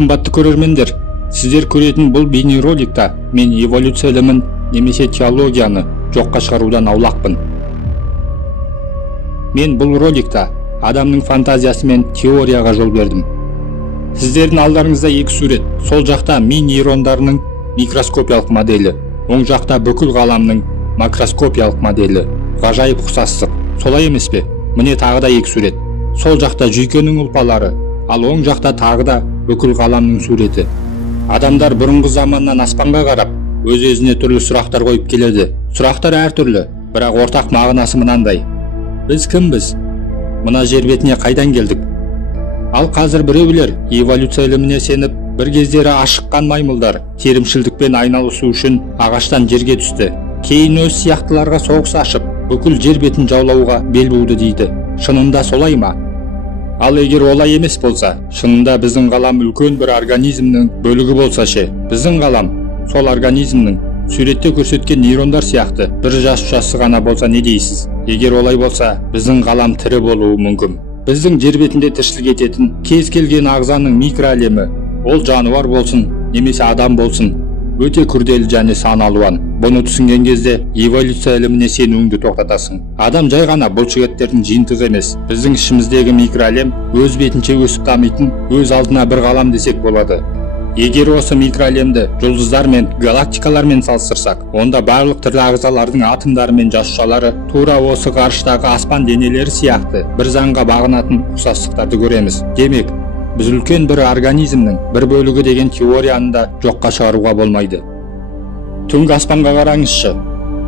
Кымбатты көрермендер, сіздер көретін бұл бейнероликта мен эволюция ілімін немесе теологияны жоққа шығарудан аулақпын. Мен бұл роликта адамның фантазиясы мен теорияға жол бердім. Сіздердің алдарыңызда екі сурет. Сол жақта ми нейрондарының микроскопиялық моделі, оң жақта бүкіл ғаламның макроскопиялық моделі. Ғажайып ұқсастық, солай емес пе? Міне тағы да екі сурет. Сол жақта жүйкенің ұлпалары, ал оң жақта тағы да бүкіл ғаламның суреті. Адамдар бұрынғы заманнан аспанға қарап, өз-өзіне түрлі сұрақтар қойып келеді. Сұрақтар әртүрлі, бірақ ортақ мағынасы мынандай: біз кімбіз? Мына жер бетіне қайдан келдік? Ал қазір біреулер эволюция іліміне сеніп, бір кездері ашыққан маймылдар терімшілдікпен айналысу үшін ағаштан жерге түсті. Кейін өз сияқтыларға соғыс ашып, бүкіл жер бетін жаулауға бел буды дейді. Шынында солай ма? Ал егер олай емес болса, шынында біздің ғалам үлкен бір организмнің бөлігі болса ше, біздің ғалам сол организмнің суретте көрсеткен нейрондар сияқты бір жасушасы ғана болса не дейсіз? Егер олай болса, біздің ғалам тірі болуы мүмкін. Біздің жер бетінде тіршілік ететін кез келген ағзаның микроәлемі, ол жануар болсын, немесе адам болсын, өте күрделі және сан алуан. Бұны түсінген кезде эволюция іліміне сенуіңді тоқтатасың. Адам жай ғана бұлшықеттердің жиынтығы емес. Біздің ішіміздегі микроәлем өз бетінше өсіп дамитын өз алдына бір ғалам десек болады. Егер осы микроәлемді жұлдыздар мен галактикалармен салыстырсақ, онда барлық түрлі ағзалардың атомдары мен жасушалары тура осы ғарыштағы аспан денелері сияқты бір заңға бағынатын ұқсастықтарды көреміз. Демек, біз үлкен бір организмнің бір бөлігі деген теорияны да жоққа шығаруға болмайды. Түнгі аспанға қараңызшы.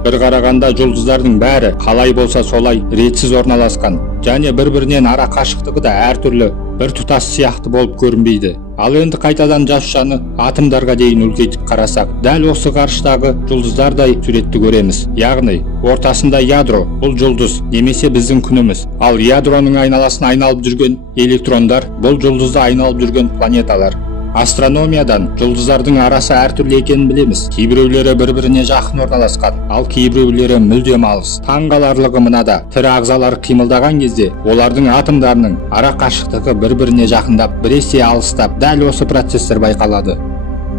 Бір қарағанда жұлдыздардың бәрі қалай болса солай ретсіз орналасқан, және бір-бірінен ара қашықтығы да әртүрлі, бір тұтас сияқты болып көрінбейді. Ал енді қайтадан жасушаны атомдарға дейін үлкейтіп қарасақ, дәл осы ғарыштағы жұлдыздардай суретті көреміз. Яғни, ортасында ядро, бұл жұлдыз, немесе біздің күніміз. Ал ядроның айналасын айналып жүрген электрондар, бұл жұлдызды айналып жүрген планеталар. Астрономиядан жұлдыздардың арасы әртүрлі екенін білеміз. Кейбіреулері бір-біріне жақын орналасқан, ал кейбіреулері мүлдем алыс. Таңғаларлығы мынада, тірі ағзалар қимылдаған кезде олардың атомдарының ара қашықтығы бір-біріне жақындап, біресе алыстап, дәл осы процестер байқалады.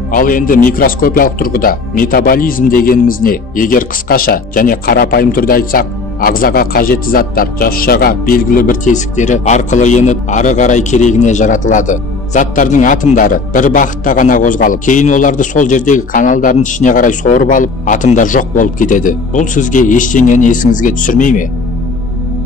Ал енді микроскопиялық тұрғыда метаболизм дегеніміз не? Егер қысқаша және қарапайым түрде айтсақ, ағзаға қажетті заттар жасушаға белгілі бір тесіктері арқылы еніп, ары қарай керегіне жаратылады. Заттардың атомдары бір бағытта ғана қозғалып, кейін оларды сол жердегі каналдардың ішіне қарай сорып алып, атомдар жоқ болып кетеді. Бұл сізге ештеңені есіңізге түсірмей ме?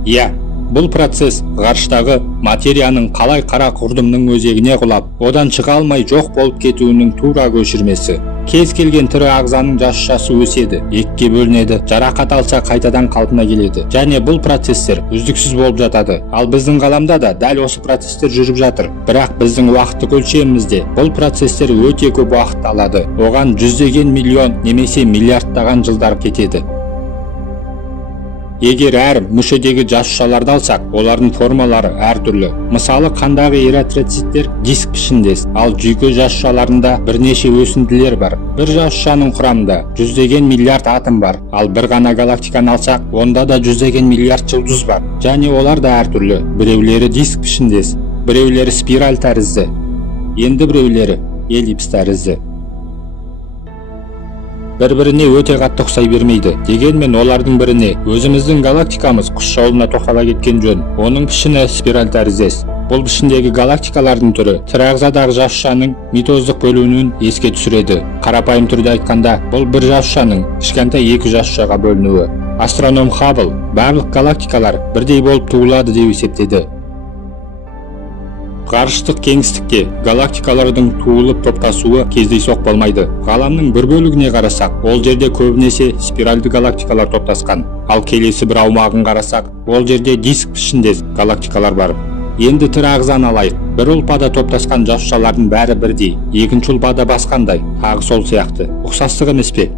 Иә, бұл процесс ғарыштағы материяның қалай қара құрдымның өзегіне құлап, одан шыға алмай жоқ болып кетуінің тура көшірмесі. Кез келген тірі ағзаның жасушасы өседі, екіге бөлінеді, жарақат алса қайтадан қалпына келеді. Және бұл процестер үздіксіз болып жатады. Ал біздің ғаламда да дәл осы процестер жүріп жатыр. Бірақ біздің уақыттық өлшемімізде бұл процестер өте көп уақыт алады. Оған жүздеген миллион немесе миллиардтаған жылдар кетеді. Егер әр мүшедегі жасушаларды алсақ, олардың формалары әртүрлі. Мысалы, қандағы эритроциттер диск пішіндес, ал жүйке жасушаларында бірнеше өсінділер бар. Бір жасушаның құрамында жүздеген миллиард атом бар, ал бір ғана галактиканы алсақ, онда да жүздеген миллиард жұлдыз бар. Және олар да әртүрлі. Біреулері диск пішіндес, біреулері спираль тәрізді, енді біреулері эллипс тәрізді. Бір-біріне өте қатты ұқсай бермейді. Дегенмен олардың біріне өзіміздің галактикамыз құс жолына тоқтала кеткен жөн. Оның пішіні спираль тәріздес. Бұл пішіндегі галактикалардың түрі тірі ағзадағы жасушаның митоздық бөлінуін еске түсіреді. Қарапайым түрде айтқанда, бұл бір жасушаның кішкентай екі жасушаға бөлінуі. Астроном Хаббл барлық галактикалар бірдей болып туылады деп есептеді. Ғарыштық кеңістікке галактикалардың туылып топтасуы кездейсоқ болмайды. Ғаламның бір бөлігіне қарасақ, ол жерде көбінесе спиральді галактикалар топтасқан. Ал келесі бір аумағын қарасақ, ол жерде диск пішіндес галактикалар бар. Енді тірі ағзаны алайық. Бір ұлпада топтасқан жасушалардың бәрі бірдей, екінші ұлпада басқандай, тағы сол сияқты. Ұқсастық емес пе?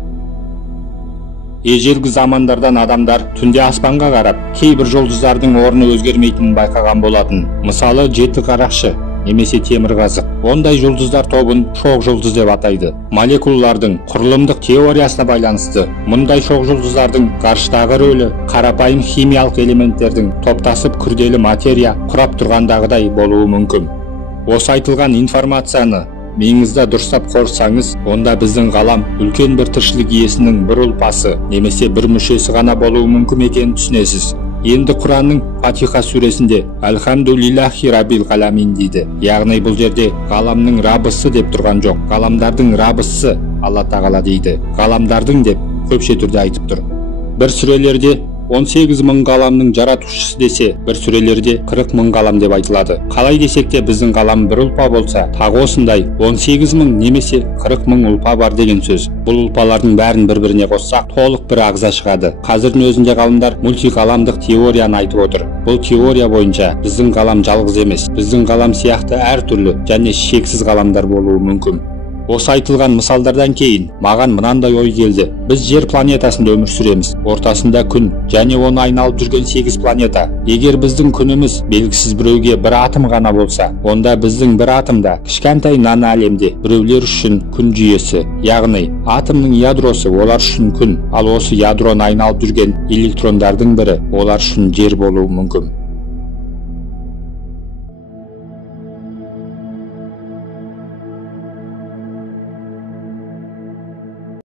Ежелгі замандардан адамдар түнде аспанға қарап, кейбір жұлдыздардың орны өзгермейтінін байқаған болатын. Мысалы, жеті қарақшы немесе темірқазық. Ондай жұлдыздар тобын шоқ жұлдыз деп атайды. Молекулалардың құрылымдық теориясына байланысты, мұндай шоқ жұлдыздардың ғарыштағы рөлі қарапайым химиялық элементтердің топтасып күрделі материя құрап тұрғандағыдай болуы мүмкін. Осы айтылған информацияны миыңызда дұрыстап қорытсаңыз, онда біздің ғалам үлкен бір тіршілік иесінің бір ұлпасы немесе бір мүшесі ғана болуы мүмкін екенін түсінесіз. Енді Құранның Фатиха сүресінде Әлхамдулиллахи Раббил ғаламин дейді. Яғни бұл жерде ғаламның Раббысы деп тұрған жоқ, ғаламдардың Раббысы Алла тағала дейді. Ғаламдардың деп көпше түрде айтып тұр. Бір сүрелерде 18 мың ғаламның жаратушысы десе, бір сүрелерде 40 мың ғалам деп айтылады. Қалай десек те біздің ғалам бір ұлпа болса, тағы осындай 18 мың немесе 40 мың ұлпа бар деген сөз. Бұл ұлпалардың бәрін бір-біріне қоссақ, толық бір ағза шығады. Қазірдің өзінде ғалымдар мультиғаламдық теорияны айтып отыр. Бұл теория бойынша біздің ғалам жалғыз емес, біздің ғалам сияқты әртүрлі және шексіз ғаламдар болуы мүмкін. Осы айтылған мысалдардан кейін маған мынандай ой келді. Біз жер планетасында өмір сүреміз. Ортасында күн және оны айналып жүрген 8 планета. Егер біздің күніміз белгісіз біреуге бір атом ғана болса, онда біздің бір атомда кішкентай нано әлемде біреулер үшін күн жүйесі, яғни атомның ядросы олар үшін күн, ал осы ядроны айналып жүрген электрондардың бірі олар үшін жер болуы мүмкін.